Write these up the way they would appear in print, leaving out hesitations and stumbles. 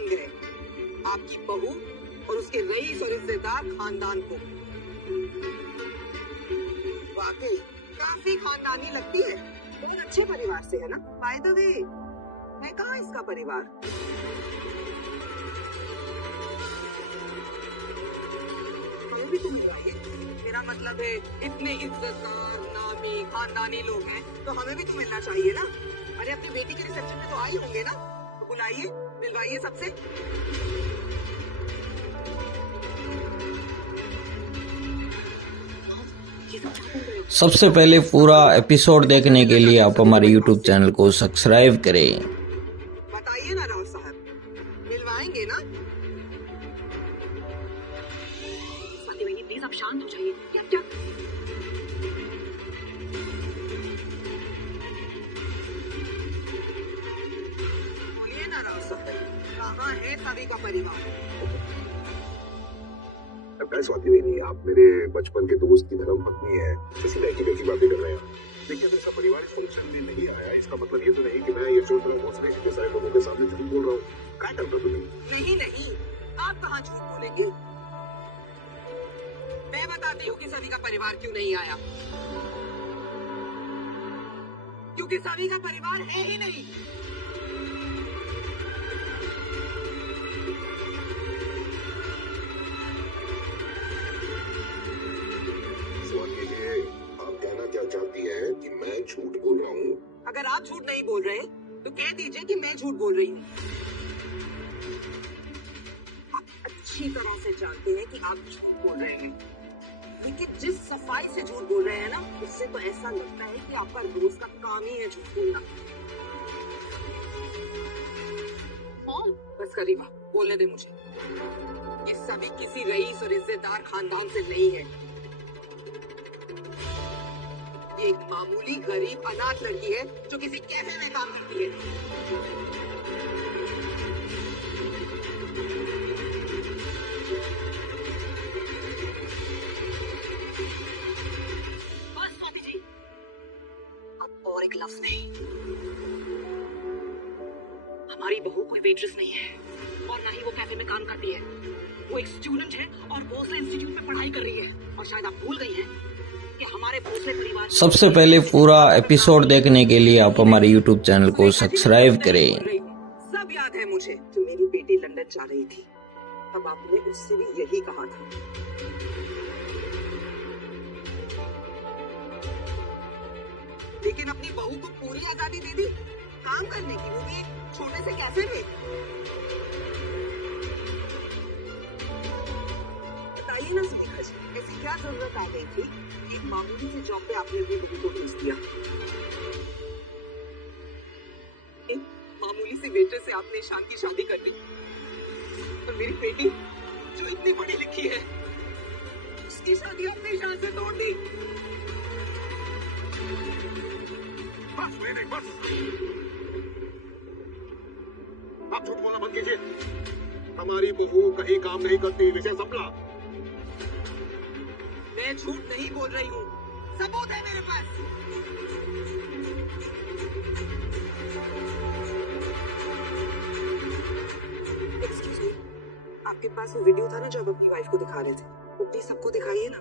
मान गए आपकी बहू और उसके रईस और इज्जतदार खानदान को। वाकई काफी खानदानी लगती है, बहुत अच्छे परिवार से है ना। बाय द वे, है कहाँ इसका परिवार? हमें भी तो मिल रहा है। मेरा मतलब है इतने इज्जतदार नामी खानदानी लोग हैं तो हमें भी तो मिलना चाहिए ना। अरे अपनी बेटी के रिसेप्शन में तो आए होंगे ना, तो बुलाइए, मिलवाइए सबसे। सबसे पहले पूरा एपिसोड देखने के लिए आप हमारे YouTube चैनल को सब्सक्राइब करें। बताइए ना राव साहब, मिलवाएंगे ना? प्लीज आप शांत हो जाइए। क्या क्या बोलिए ना राव साहब, कहाँ है सभी का परिवार? स्वाति बेनी, आप मेरे बचपन के दोस्त की धर्म पत्नी है, किसी लड़की की बातें कर रहे हैं। देखिए, अगर इसका परिवार इस फंक्शन में नहीं आया, इसका मतलब ये तो नहीं कि मैं ये सोच रहा हूँ इतने सारे लोगों के सामने झूठ बोल रहा हूँ। क्या कर रहे हो? नहीं नहीं, आप कहाँ झूठ बोलेंगे? मैं बताती हूँ कि सभी का परिवार क्यों नहीं आया। क्योंकि सभी का परिवार है ही नहीं। चाहती है कि मैं झूठ बोल रहा हूँ? अगर आप झूठ नहीं बोल रहे तो कह दीजिए कि मैं झूठ बोल रही हूँ। आप अच्छी तरह से जानते हैं कि आप झूठ बोल रहे हैं, लेकिन जिस सफाई से झूठ बोल रहे हैं ना, उससे तो ऐसा लगता है कि आपका रोज का काम ही है झूठ बोलना। बस करीबा, बोलने दे मुझे। ये सभी किसी रईस और इज्जतदार खानदान से नहीं है। एक मामूली गरीब अनाथ लड़की है जो किसी कैफे में काम करती है। बस स्वाति जी, अब और एक लफ्ज नहीं। हमारी बहू कोई वेट्रेस नहीं है और ना ही वो कैफे में काम करती है। वो एक स्टूडेंट है और भोसले इंस्टीट्यूट में पढ़ाई कर रही है। और शायद आप भूल गई हैं कि हमारे भोसले परिवार। सबसे पहले पूरा एपिसोड देखने के लिए आप हमारे YouTube चैनल को सब्सक्राइब करें। सब याद है मुझे, जब मेरी बेटी लंदन जा रही थी तब आपने उससे भी यही कहा था। लेकिन अपनी बहू को पूरी आजादी दे दी काम करने की, वो भी एक छोटे से कैफे में। बताइए ना सुनीता जी, ऐसी क्या जरूरत आ गई थी? एक मामूली सी जॉब पे आपने अपनी बहू को भेज दिया। एक मामूली सी वेटर से आपने ईशान की शादी कर दी। और मेरी बेटी जो इतनी पढ़ी लिखी है, उसकी शादी आपने ईशान से तोड़ दी। बस नहीं, बस। आप झूठ बोलना बंद कीजिए। हमारी बहू कहीं काम नहीं करती, विषय संभला। मैं झूठ नहीं बोल रही हूँ, सबूत है मेरे पास। एक्सक्यूज मी, आपके पास वो वीडियो था ना जो आप अपनी वाइफ को दिखा रहे थे, वो प्लीज सबको दिखाइए ना।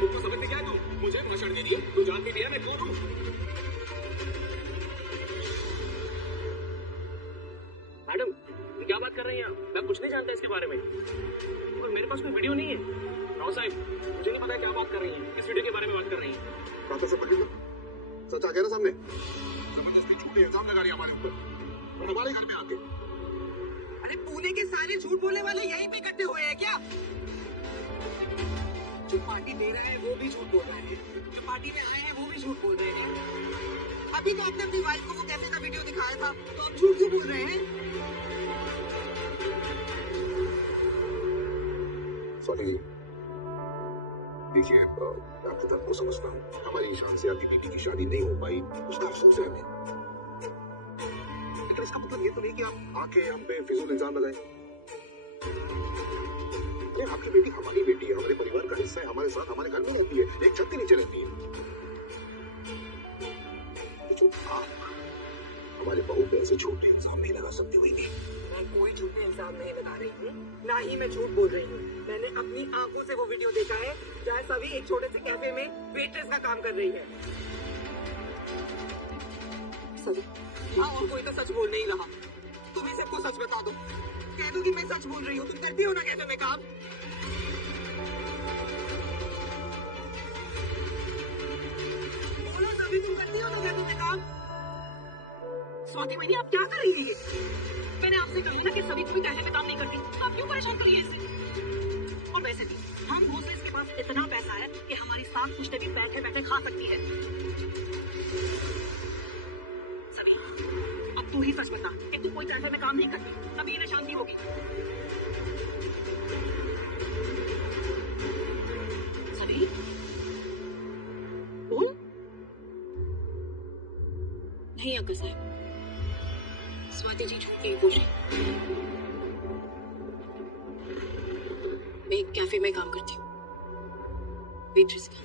तुमको समझ क्या तू? मुझे भाषण दे दी, तू जान भी दिया मैं कौन हूँ? मैडम, क्या बात कर रही हैं आप? मैं कुछ नहीं जानता इसके बारे में और मेरे पास कोई वीडियो नहीं है। राव साहब, मुझे नहीं पता क्या बात कर रही हैं, किस वीडियो के बारे में बात कर रही हैं। बातों से पकड़ लो, सच आ गया ना सामने। जबरदस्ती झूठे इल्जाम लगा रही हमारे ऊपर और हमारे घर में आके। अरे पुणे के सारे झूठ बोलने वाले यहीं पे इकट्ठे हुए हैं क्या? जो पार्टी दे रहे हैं वो भी झूठ बोल रहे हैं, जो पार्टी में आए हैं वो भी झूठ बोल रहे हैं। अभी तो आपने अपनी वाइफ को वो कैफे का वीडियो दिखाया था, तो आप झूठ क्यों बोल रहे हैं? सॉरी, देखिए, मैं आपके दर्द को समझता हूँ। हमारी ईशान से आपकी बेटी की शादी नहीं हो पाई, उसका अफसोस है हमें। लेकिन इसका मतलब ये तो नहीं कि आप आके हम पे फिजूल इल्जाम लगाएं। आपकी बेटी हमारी बेटी है, हमारे परिवार का हिस्सा है, हमारे साथ हमारे घर में रहती है, एक छत के नीचे रहती है। तो आप हमारे बहू पे ऐसे झूठे इल्जाम नहीं लगा सकती हुई नहीं। मैं कोई झूठे इल्जाम नहीं लगा रही हूँ, ना ही मैं झूठ बोल रही हूँ। मैंने अपनी आंखों से वो वीडियो देखा है जहाँ सभी एक छोटे से कैफे में वेट्रेस का काम कर रही है। सभी, हाँ, और कोई तो सच बोल नहीं रहा। तुम ही सबको सच बता दो, कह दो कि मैं सच बोल रही हूँ। तुम करती हो ना कैफे में काम? बोलो सभी, तुम करती हो ना कैफे में काम? स्वाति बहनी, आप क्या कर रही है? मैंने आपसे कहा ना कि सभी कोई कैफे में काम नहीं करती, तो आप क्यों परेशान करिए इससे? और वैसे भी हम भोसले के पास इतना पैसा है कि हमारी साथ कुछ भी बैठे बैठे खा सकती है। सभी, अब तू ही सच बता कि तू कोई कैफे में काम नहीं करती, तभी इन्हें शांति होगी। सभी, बोल। नहीं अक्का साहब, स्वाति जी झूठ नहीं बोल रही। मैं एक कैफे में काम करती हूँ, वेट्रेस का।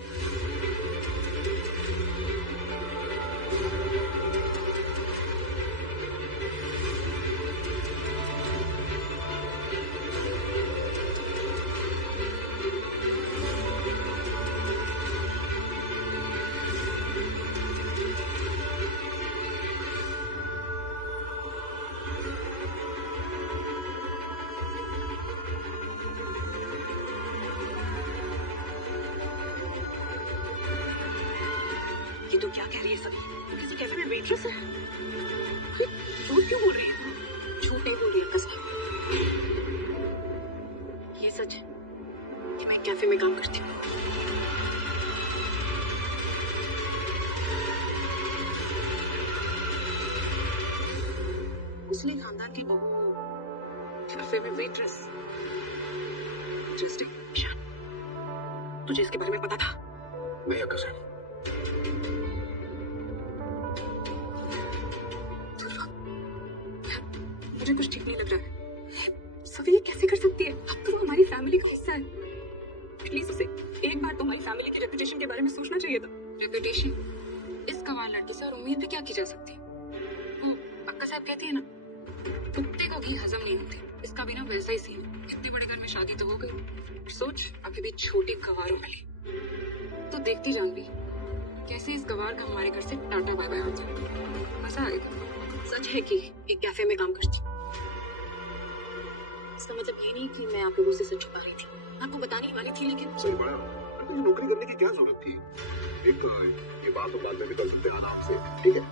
ये तो क्या कह रही है सभी? तो किसी कैफे में वेट्रेस है? अरे, झूठ क्यों बोल रही है? झूठ नहीं बोल रही है कसम। ये सच है कि मैं कैफे में काम करती हूँ। उसने खानदान की बहू कैफे में वेट्रेस। इंटरेस्टिंग। तुझे इसके बारे में पता था? नहीं अक्का साहब, मुझे कुछ ठीक नहीं लग रहा है। सभी ये कैसे कर सकती है? अब तो वो हमारी फैमिली का हिस्सा है। प्लीज उसे एक बार तो हमारी फैमिली की रेपुटेशन के बारे में सोचना चाहिए था। रेपुटेशन? इस गंवार लड़की से और उम्मीद भी क्या की जा सकती है? अक्का साहब कहती है ना, कुत्ते को घी हजम नहीं होते, इसका भी ना वैसा ही सीन है। इतने बड़े घर में शादी तो हो गई, सोच अभी भी छोटी गवारों मिली तो देखती जान भी कैसे इस गवार का हमारे घर से टाटा बाय बाय हो जाए। मजा आएगा। सच है कि एक कैफे में काम करती हूँ। इसका मतलब ये नहीं कि मैं आप लोगों से सच छुपा रही थी, आपको बताने वाली थी, लेकिन सही बात। तो ये नौकरी करने की क्या जरूरत थी? एक ये बात तो बाद में भी कर सकते हैं आराम से, ठीक है?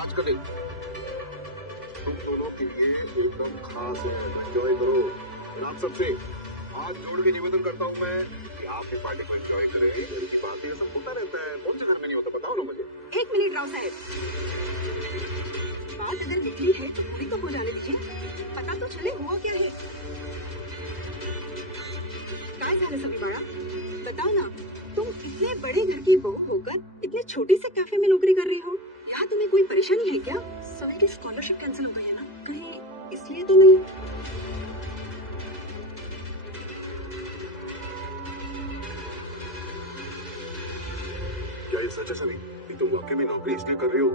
आज का दिन तुम दोनों के लिए एकदम खास है, एंजॉय करो। और आप सबसे हाथ जोड़ के निवेदन करता हूँ मैं कि आप ये पार्टी को एंजॉय करें। घर की बात ये सब होता रहता है, कौन से घर में नहीं होता, बताओ ना मुझे। एक मिनट राव साहब, बात अगर निकली है तो पूरी तो हो जाने दीजिए, पता तो चले हुआ क्या है। काय झालं सभी बड़ा, बताओ ना, तुम इतने बड़े घर की बहू होकर इतने छोटे से कैफे में नौकरी कर रही हो, यहाँ तुम्हें कोई परेशानी है क्या? सभी की स्कॉलरशिप कैंसिल हो गई है ना, कहीं इसलिए तो नहीं? क्या ये सच है सभी कि तुम वाकई में नौकरी इसलिए कर रही हो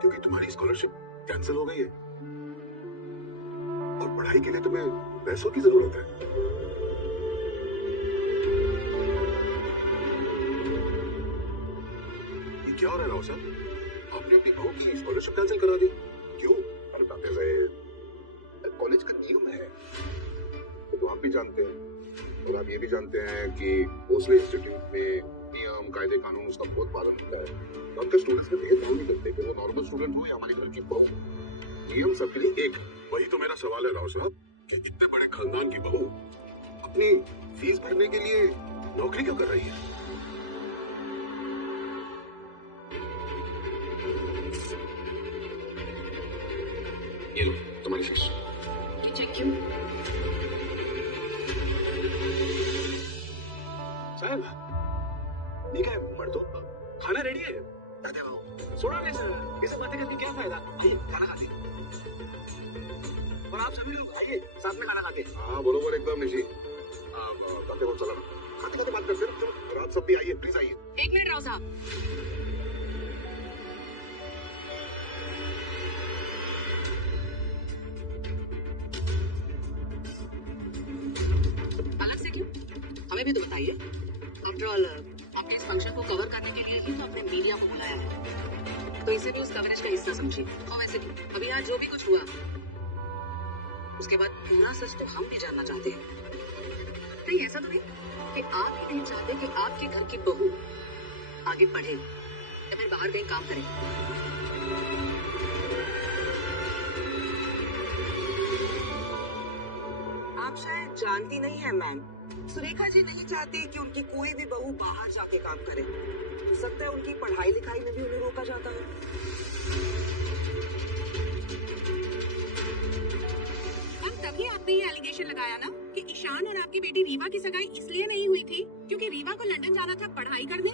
क्योंकि तुम्हारी स्कॉलरशिप कैंसिल हो गई है और पढ़ाई के लिए तुम्हें पैसों की जरूरत है? ये क्या हो रहा है राव साहब? आपने अपनी बहू की स्कॉलरशिप कैंसिल करा दी, क्यों? अरे बताते रहे, कॉलेज का नियम है तो आप भी जानते हैं और आप ये भी जानते हैं कि भोसले इंस्टीट्यूट में नियम कायदे कानून उसका बहुत पालन होता है। तो हम तो स्टूडेंट्स में भेदभाव नहीं करते कि वो नॉर्मल स्टूडेंट हो या हमारे घर की बहू, नियम सबके लिए एक। वही तो मेरा सवाल है राव साहब कि इतने बड़े खानदान की बहू अपनी फीस भरने के लिए नौकरी क्यों कर रही है? ये लो तुम्हारी फीस। ये चेक क्यों? साहब ठीक है, मर दो, खाना रेडी है। दादा बाबू सोडा ले सर, इसे बातें करके क्या फायदा? आइए खाना खाते हैं। और आप सभी लोग आइए साथ में खाना खाते हैं। हाँ बरोबर एकदम निशी। खाते वक्त चला ना, खाते खाते बात करते हैं। चलो और आप सब भी आइए, प्लीज आइए। एक मिनट राव साहब, भी तो बताइए। आफ्टर ऑल आपने इस फंक्शन को कवर करने के लिए ही तो अपने मीडिया को बुलाया है, तो इसे भी उस कवरेज का हिस्सा समझिए। और वैसे भी अभी यहाँ जो भी कुछ हुआ उसके बाद पूरा सच तो हम भी जानना चाहते हैं। कहीं ऐसा तो नहीं कि आप ही नहीं चाहते कि आपके घर की बहू आगे बढ़े या फिर बाहर कहीं काम करे? आप शायद जानती नहीं है मैम, सुरेखा जी नहीं चाहती कि उनकी कोई भी बहू बाहर जाके काम करे। हो सकता है उनकी पढ़ाई लिखाई में भी उन्हें रोका जाता है। हम तभी आपने ये एलिगेशन लगाया ना कि ईशान और आपकी बेटी रीवा की सगाई इसलिए नहीं हुई थी क्योंकि रीवा को लंदन जाना था पढ़ाई करने।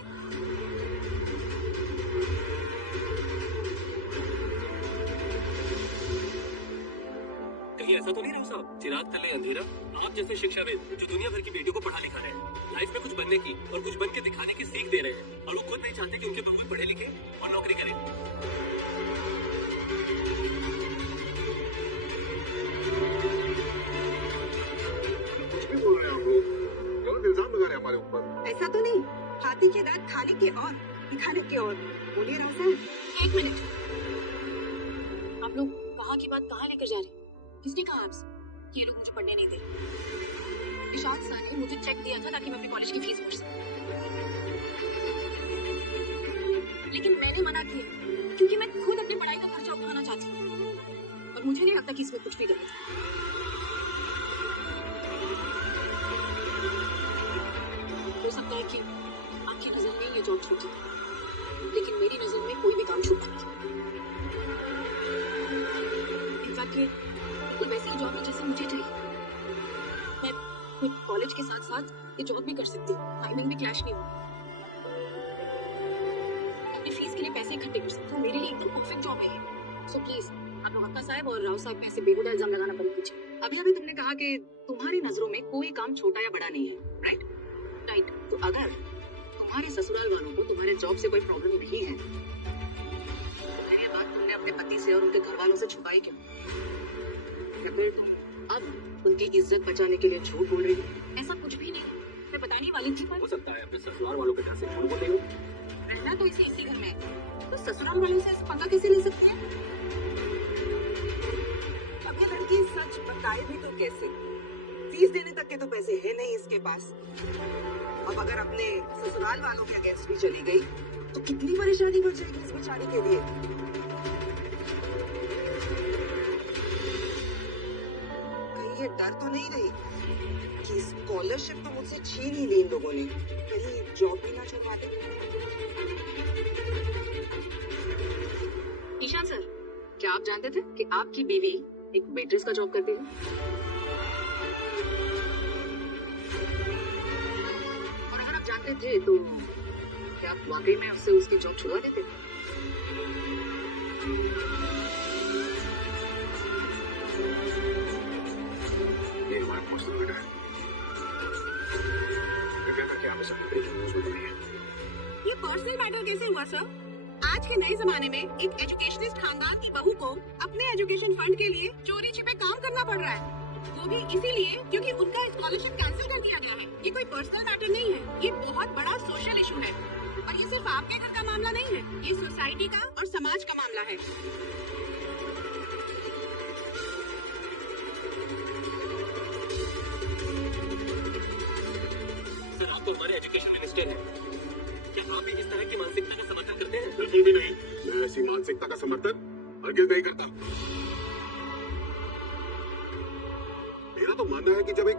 कहीं ऐसा तो नहीं रहा साहब, चिराग तले अंधेरा। आप जैसे शिक्षाविद जो दुनिया भर की बेटियों को पढ़ा लिखा रहे हैं, लाइफ में कुछ बनने की और कुछ बन के दिखाने की सीख दे रहे हैं, और वो खुद नहीं चाहते कि उनके बहू पढ़े लिखे और नौकरी करें। कुछ भी बोल रहे हैं आप लोग, गलत इल्जाम लगा रहे हैं हमारे ऊपर। ऐसा तो नहीं, हाथी के दांत खाने के और दिखाने के और। बोलिए राव साहब। एक मिनट, आप लोग कहाँ की बात कहाँ लेकर जा रहे हैं? किसने कहा आपसे कि ये लोग मुझे पढ़ने नहीं दे? ईशान सर ने मुझे चेक दिया था ताकि मैं अपनी कॉलेज की फीस भर सकूं, लेकिन मैंने मना किया क्योंकि मैं खुद अपनी पढ़ाई का खर्चा उठाना चाहती हूँ और मुझे नहीं लगता कि इसमें कुछ भी गलत है। हो सकता है कि आपकी नजर में ये जॉब छोटी है, लेकिन मेरी नजर में कोई भी काम छोटा नहीं। इनफैक्ट ये बिल्कुल वैसी ही जॉब है जैसे मुझे चाहिए। मैं कॉलेज के साथ साथ ये जॉब भी कर सकती हूँ, टाइमिंग भी क्लैश नहीं होगी, अपनी फीस के लिए पैसे इकट्ठे कर सकती हूँ। मेरे लिए एकदम परफेक्ट जॉब है ये। सो प्लीज आप लोग अक्का साहब और राव साहब पे ऐसे बेहुदा इल्जाम लगाना बंद कीजिए। अभी अभी तुमने कहा कि तुम्हारी नजरों में कोई काम छोटा या बड़ा नहीं है, राइट? राइट। तो अगर तुम्हारे ससुराल वालों को तुम्हारे जॉब से कोई प्रॉब्लम नहीं है, तो फिर ये बात तुमने अपने पति से और उनके घर वालों से छुपाई क्यों? या फिर तुम अब उनकी इज्जत बचाने के लिए झूठ बोल रही हो? ऐसा कुछ भी नहीं, मैं बताने वाली थी, पर हो सकता है अपने ससुराल वालों के घर से झूठ बोले हो। रहना तो इसे एक ही घर में है, तो ससुराल वालों से ऐसे पंगा कैसे ले सकती है? अब ये लड़की सच बताए भी तो कैसे? फीस देने तक के तो पैसे है नहीं इसके पास। अब अगर अपने ससुराल वालों के अगेंस्ट भी चली गई तो कितनी परेशानी बढ़ जाएगी इस बेचारी के लिए। कहीं ये डर तो नहीं रही कि स्कॉलरशिप तो मुझसे छीन ही ली इन लोगों ने, कहीं जॉब भी ना छुड़वा दे? ईशान सर, क्या आप जानते थे कि आपकी बीवी एक वेट्रेस का जॉब करती है? और अगर आप जानते थे तो क्या आप वाकई में उससे उसकी जॉब छुड़वा देते? ये हमारा पर्सनल मैटर है। कृपया करके आप इस अपनी न्यूज़ में बताइए। ये पर्सनल मैटर कैसे हुआ सर? आज के नए जमाने में एक एजुकेशनिस्ट खानदान की बहू को अपने एजुकेशन फंड के लिए चोरी छिपे काम करना पड़ रहा है, वो भी इसीलिए क्योंकि उनका स्कॉलरशिप कैंसिल कर दिया गया है। ये कोई पर्सनल मैटर नहीं है, ये बहुत बड़ा सोशल इशू है, और ये सिर्फ आपके घर का मामला नहीं है, ये सोसाइटी का और समाज का मामला है। सर आप तो हमारे एजुकेशन मिनिस्टर हैं, क्या आप भी इस तरह की मानसिकता का समर्थन करते हैं? बिल्कुल भी नहीं, मैं ऐसी मानसिकता का समर्थन हरगिज़ नहीं करता। मेरा तो मानना है कि जब एक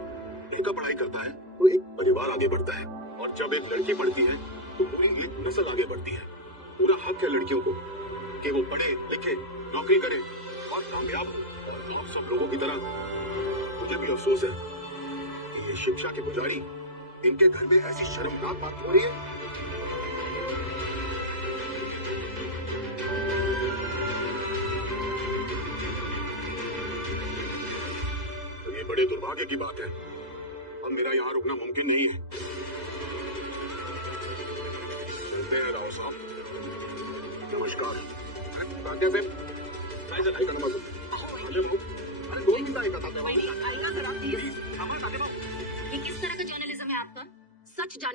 लड़का पढ़ाई करता है तो एक परिवार आगे बढ़ता है, और जब एक लड़की पढ़ती है तो पूरी एक नस्ल आगे बढ़ती है। पूरा हक है लड़कियों को कि वो पढ़े लिखे, नौकरी करे और कामयाब हो। और आप सब लोगों की तरह मुझे भी अफसोस है कि ये शिक्षा के पुजारी इनके घर में ऐसी शर्मनाक बात हो रही है। तो ये बड़े दुर्भाग्य की बात है। अब मेरा यहाँ रुकना मुमकिन नहीं है। चलते हैं राव साहब। नमस्कार। तात्या साहब, काय करना माझं? अरे 2 मिनिटं ऐका तात्या. आइएगा सर आप प्लीज। हमारे ताते बाबू ये किस तरह का जर्नलिज्म है आपका?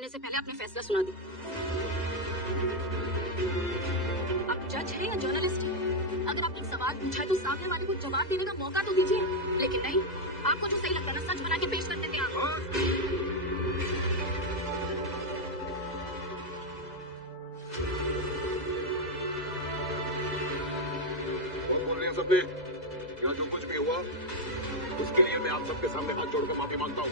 करने से पहले आपने फैसला सुना दी। आप जज है या जर्नलिस्ट है? अगर आपने सवाल पूछा है तो सामने वाले को जवाब देने का मौका तो दीजिए। लेकिन नहीं, आपको जो सही लगता है ना सच बना के पेश कर देते हैं आप। सबने यहाँ जो कुछ भी हुआ उसके लिए मैं आप सबके सामने हाथ जोड़कर माफी मांगता हूँ।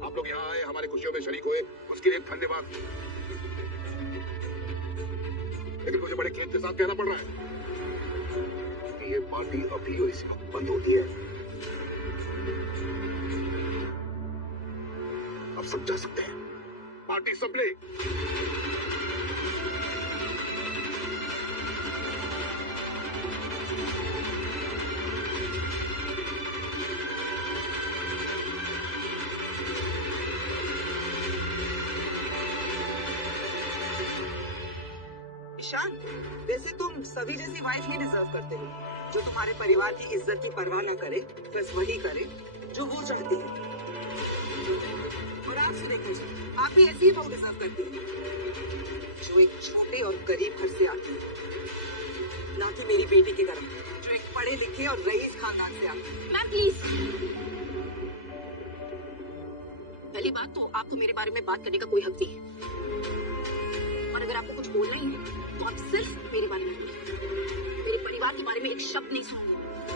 आप लोग यहाँ आए, हमारी खुशियों में शरीक हुए, उसके लिए धन्यवाद। लेकिन मुझे बड़े खेद के साथ कहना पड़ रहा है कि ये पार्टी अभी और इसी वक्त बंद होती है। अब सब जा सकते हैं। पार्टी सबले ईशान, वैसे तुम सभी जैसी वाइफ ही डिजर्व करते हो, जो तुम्हारे परिवार की इज्जत की परवाह न करे, बस वही करे जो वो चाहती है। और आप सुने कुछ, आप भी ऐसी ही बहू डिजर्व करती है, जो एक छोटे और गरीब घर से आती है, ना कि मेरी बेटी की तरह, जो एक पढ़े लिखे और रईस खानदान से आती है। मैम प्लीज, पहली बात तो आपको मेरे बारे में बात करने का कोई हक नहीं है, और अगर आपको कुछ बोलना ही है तो आप सिर्फ मेरे बारे में बोलिए। मेरे परिवार के बारे में एक शब्द नहीं सुनूंगा।